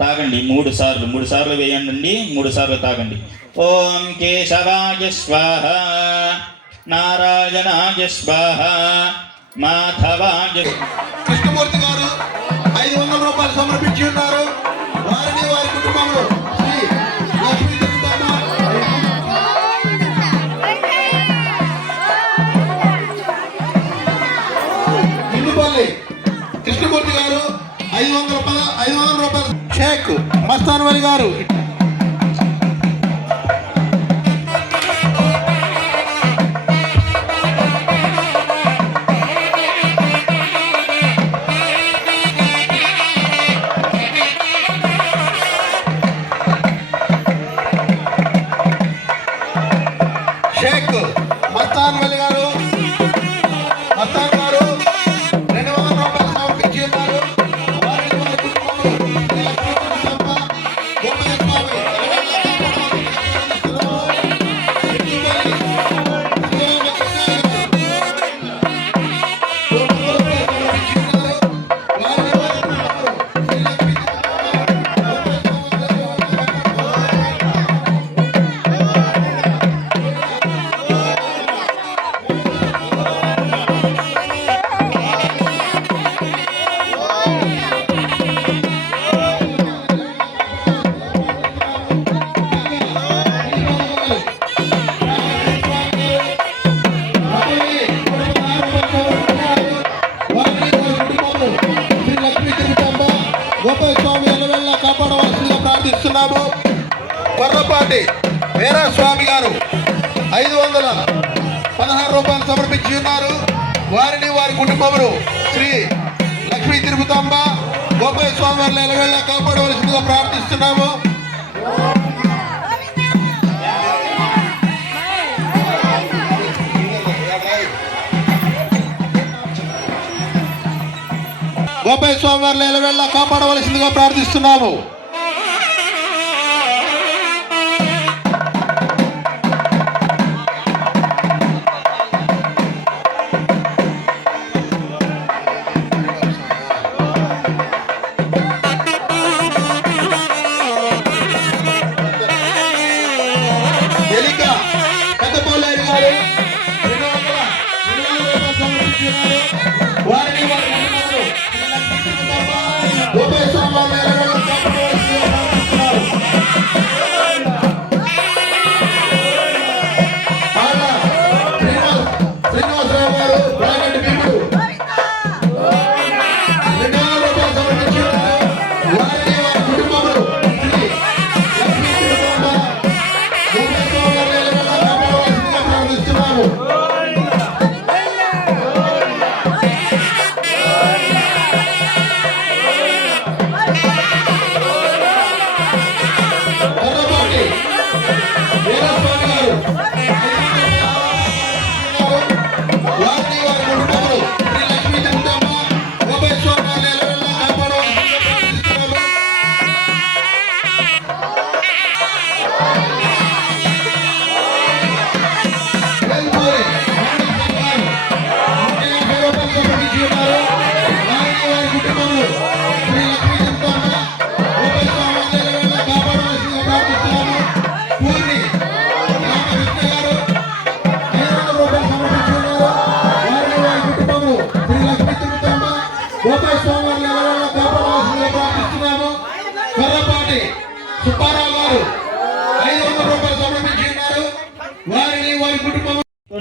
తాగండి 3 సార్లు 3 సార్లు వేయండి 3 సార్లు తాగండి. ఓం కేశవాయ స్వాహ, నారాయణాయ స్వాహ, మాధవాయ. కృష్ణమూర్తి గారు 500 రూపాయలు సమర్పించి ఉన్నారు. వారిని వారి కుటుంబంలో శ్రీ లక్ష్మీ ఇందుపల్లి కృష్ణమూర్తి గారు 500 రూపాయలు. షేక్ మస్తాన్ వలి గారు ప్రార్థిస్తున్నాము. కొర్రపాటి వీరస్వామి గారు 516 రూపాయలు సమర్పించి ఉన్నారు. వారిని వారి కుటుంబమును శ్రీ లక్ష్మీ తిరుపతమ్మ గోపాల స్వామి వారిని ఎలవెళ్ళ కాపాడవలసిందిగా ప్రార్థిస్తున్నాము. గోపాల స్వామి వారిని ఎలవెళ్ళ కాపాడవలసిందిగా ప్రార్థిస్తున్నాము.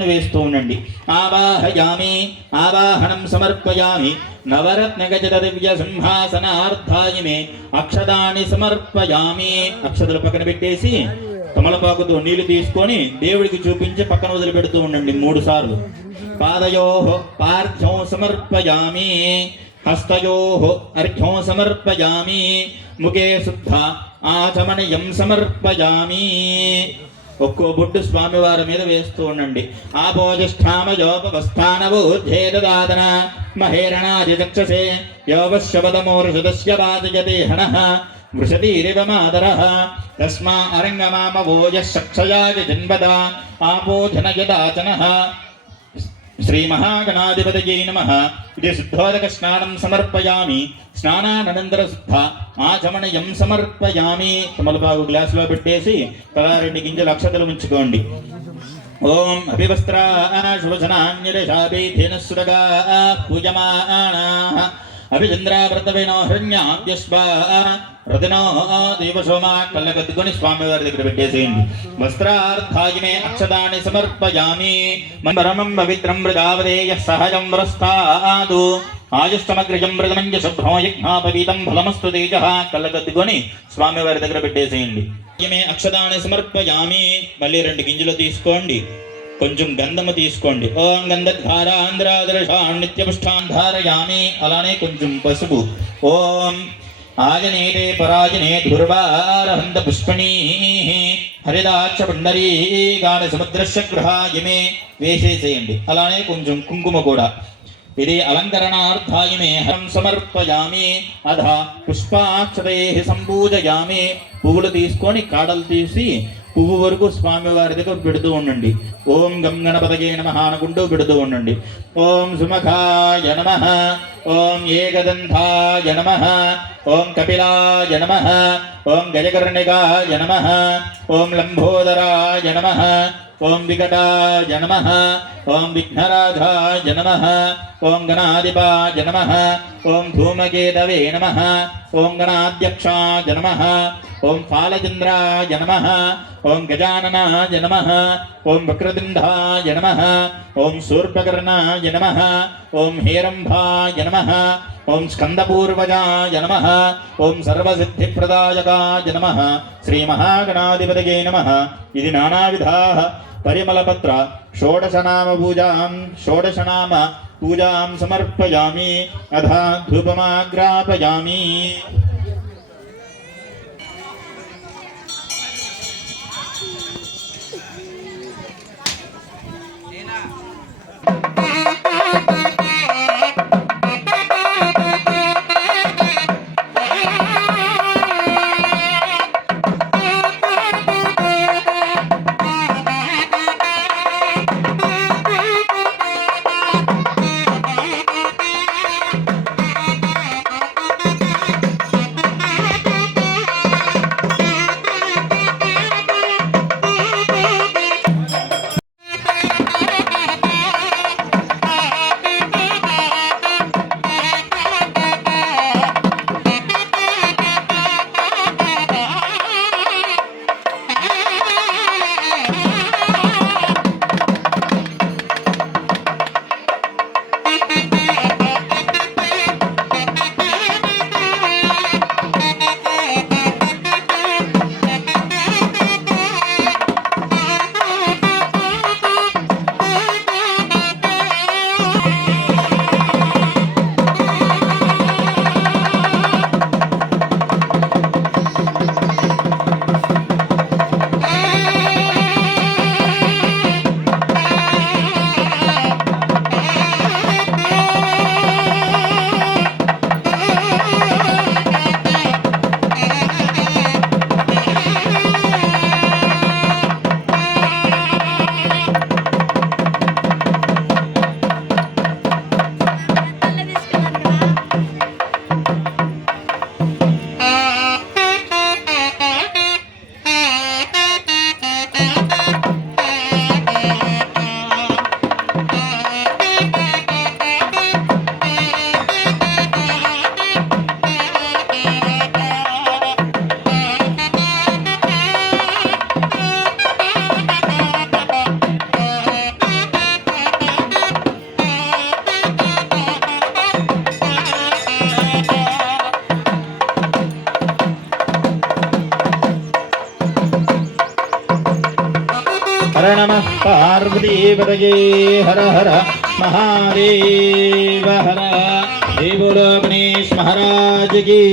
వేస్తూ ఉండండి. ఆవాహయామి, ఆవాహనం సమర్పయామి, నవరత్నగజ దివ్య సింహాసనార్థాయమే అక్షదాన్ని సమర్పయామి. అక్షతలు పక్కన పెట్టేసి తమలపాకుతో నీళ్లు తీసుకొని దేవుడికి చూపించి పక్కన వదిలిపెడుతూ ఉండండి 3 సార్లు. పాదయోః పార్థ్యం సమర్పయామి, హస్తయోః అర్ఘ్యం సమర్పయామి, ముఖే శుద్ధ ఆచమనయం సమర్పయామి. ఒక్కో బొట్టు స్వామివారి మీద వేస్తూ ఉండండి. ఆపోజిష్ఠామయోపస్థానవోద్ధేదాదన మహేరణాదిచక్షసే యోవశబదమోర్షదస్య వాదయతే హనః వృషతీరివ మాతరః తస్మా అరంగమామవోయః సక్షయాయ జన్మద ఆపోధనయదాచనః శ్రీమహాగణాధిపతయే నమః. ఇది శుద్ధోదక స్నానం సమర్పయామి. స్నానానంతర శుద్ధ ఆచమనయం సమర్పయామి. తమలపాకు గ్లాసులో పెట్టేసి తలా 2 గింజలు అక్షతలు ఉంచుకోండి. ఓం అభివస్త్రా శుభసనాన్యశాపేన సురగా పూజమానాః అభిచంద్రావ్రతవేనో హృణ్యాద్యస్వా రతినో దేవసోమా కళ్ళకద్దుకొని స్వామివారి దగ్గర పెట్టేసేయండి. వస్త్రార్థాయిమే అక్షదాని సమర్పయామి. పరమం పవిత్రం మృగావదేయ సహజం వరస్తాదు ఆయుష్టమగ్రజం మృగమంజ శుభ్రో యజ్ఞాపవీతం ఫలమస్తు తేజ. కళ్ళకద్దుకొని స్వామివారి దగ్గర పెట్టేసేయండి. ఈమె అక్షదాని సమర్పయామి. మళ్ళీ 2 గింజలు తీసుకోండి. కొంచెం గంధము తీసుకోండి. ఓం గంధద్ధారాంధ్రాదర్శాన్ నిత్యపుష్టాన్ ధారయామి. అలానే కొంచెం పసుపు. ఓం ఆజనేతే పరాజనే ధుర్వారహంత పుష్పణీ హరిదాక్ష పుండరీ గాఢ సముద్రస్య గృహాయమే వేసేసేయండి. అలానే కొంచెం కుంకుమ కూడా. ఇది అలంకరణార్థాయమే హరం సమర్పయామి. అధ పుష్పాక్షతై సంపూజయామి. పువ్వులు తీసుకొని కాడలు తీసి పువ్వు వరకు స్వామివారి దగ్గర పెడుతూ ఉండండి. ఓం గం గణపతయే నమః అనుకుంటూ పెడుతూ ఉండండి. ఓం సుముఖాయ నమః. ఓం ఏకదంతాయ నమః. ఓం కపిలాయ నమః. ఓం గజకర్ణికాయ నమః. ఓం లంబోదరాయ నమః. ఓం వికటాయ నమః. ఓం విఘ్నరాజాయ నమః. ఓం గణాధిపాయ నమః. ఓం ధూమకేతవే నమః. ఓం గణాధ్యక్షాయ నమః. ఓం ఫాలచంద్రాయ నమః. ఓం గజాననాయ నమః. ఓం వక్రతుండాయ నమః. ఓం శూర్పకర్ణాయ నమః. ఓం హేరంభాయ నమః. ఓం స్కందపూర్వజాయ నమః. ఓం సర్వసిద్ధిప్రదాయకాయ నమః. శ్రీమహాగణాధిపతయే నమః. ఇది నానావిధాః పరిమళపత్ర షోడశనామ పూజాం సమర్పయామి. అధ ధూపమాగ్రాపయామి. हर नमः पार्वतीपतये हर हर महादेव हर। जय बोलो गणेश महाराज की,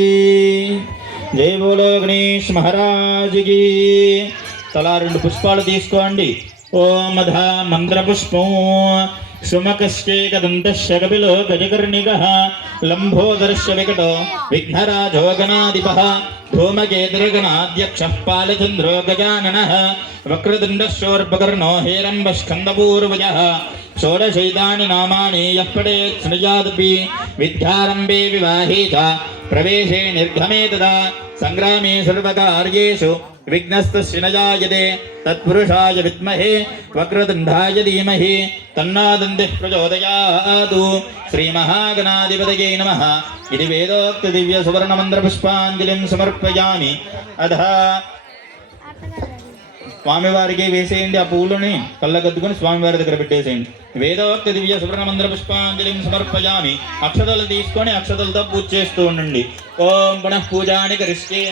जय बोलो गणेश महाराज की। तला 2 పుష్పాలు తీసుకోండి. ఓం అధ మంత్ర పుష్పం సుమకశ్చేకదంతశ్చ కపిలో గజకర్ణికః లంబోదరశ్చ వికటో విఘ్నరాజో గణాధిపః ధూమకేతుర్గణాధ్యక్షః పాలచంద్రో గజాననః వక్రతుండశ్చోర్పకర్ణో హేరంబస్కందపూర్వజः షోడశైతాని నామాని యః పఠేత్ శృణుయాదపి విద్యారంభే వివాహే చ ప్రవేశే నిర్గమే తదా సంగ్రామే సర్వకార్యేషు విఘ్నస్తస్య న జాయతే తత్పురుషాయ విద్మహే వక్రతుండాయ ధీమహి తన్నాదంతిః ప్రచోదయాతు. శ్రీమహాగణాధిపతయే నమః. ఇది వేదోక్త దివ్య సువర్ణ మంత్ర పుష్పాంజలిం సమర్పయామి. అధ స్వామివారికి వేసేయండి ఆ పువ్వులని కళ్ళగద్దుకొని స్వామివారి దగ్గర పెట్టేసేయండి. వేదోక్త దివ్య సువర్ణ మంత్ర పుష్పాంజలిం సమర్పయామి. అక్షతలు తీసుకొని అక్షతలతో పూజ చేస్తూ ఉండండి. ఓం పునః పూజాని కరిష్యే.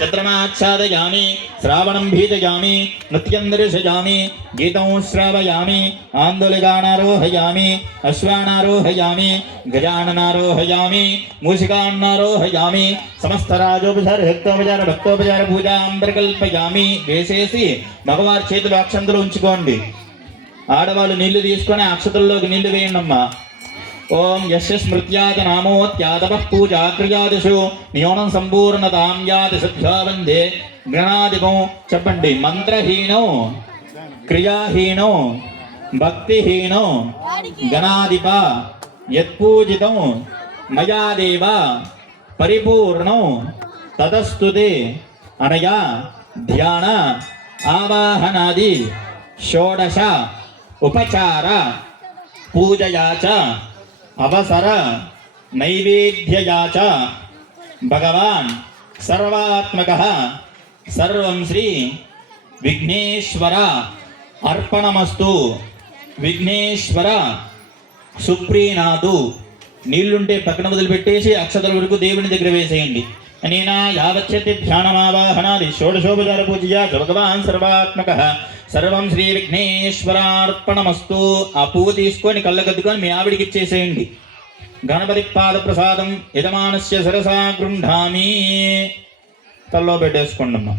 చంద్రమాచ్ఛాదయామి, శ్రావణం భీజయామి, నృత్యం దర్శయామి, గీతం శ్రావయామి, ఆందోళికానారోహయామి, అశ్వానారోహయామి, గజాననారోహయామి, మూషికాన్నారోహయామి. సమస్త రాజోపచార భక్తోపచార భక్తోపచార పూజాం ప్రకల్పయామి. వేసేసి మగవారి చేతులు అక్షంతలు ఉంచుకోండి. ఆడవాళ్ళు నీళ్లు తీసుకొని అక్షతల్లోకి నీళ్లు వేయండమ్మా. ఓం యస్య స్మృత్యాద నామోత్యాదపః పూజా క్రియాదిషు నియోనం సంపూర్ణతాం యాది సభ్యా వందే గణాధిపం. చెప్పండి. మంత్రహీనో క్రియాహీనో భక్తిహీనో గణాధిప యత్పూజితం మయా దేవ పరిపూర్ణం తదస్తుతే అనయా ధ్యాన ఆవాహనాది షోడశ ఉపచార పూజయా చ అవసర నైవేద్యయా చ భగవాన్ సర్వాత్మకః సర్వం శ్రీ విఘ్నేశ్వర అర్పణమస్తు. విఘ్నేశ్వర సుప్రీనాథు. నీళ్లుంటే పక్కన వదిలిపెట్టేసి అక్షతల వరకు దేవుని దగ్గర వేసేయండి. అనేనా యావచ్చతి ధ్యానమావాహనాది షోడశోపచార పూజయా చ భగవాన్ సర్వాత్మకః సర్వం శ్రీ విఘ్నేశ్వరార్పణమస్తు. ఆ పువ్వు తీసుకొని కళ్ళగద్దుకొని మీ ఆవిడికి ఇచ్చేసేయండి. గణపతి పాద ప్రసాదం యజమానస్య సరసా గృహ్ణామి. తల్లో పెట్టేసుకోండి అమ్మా.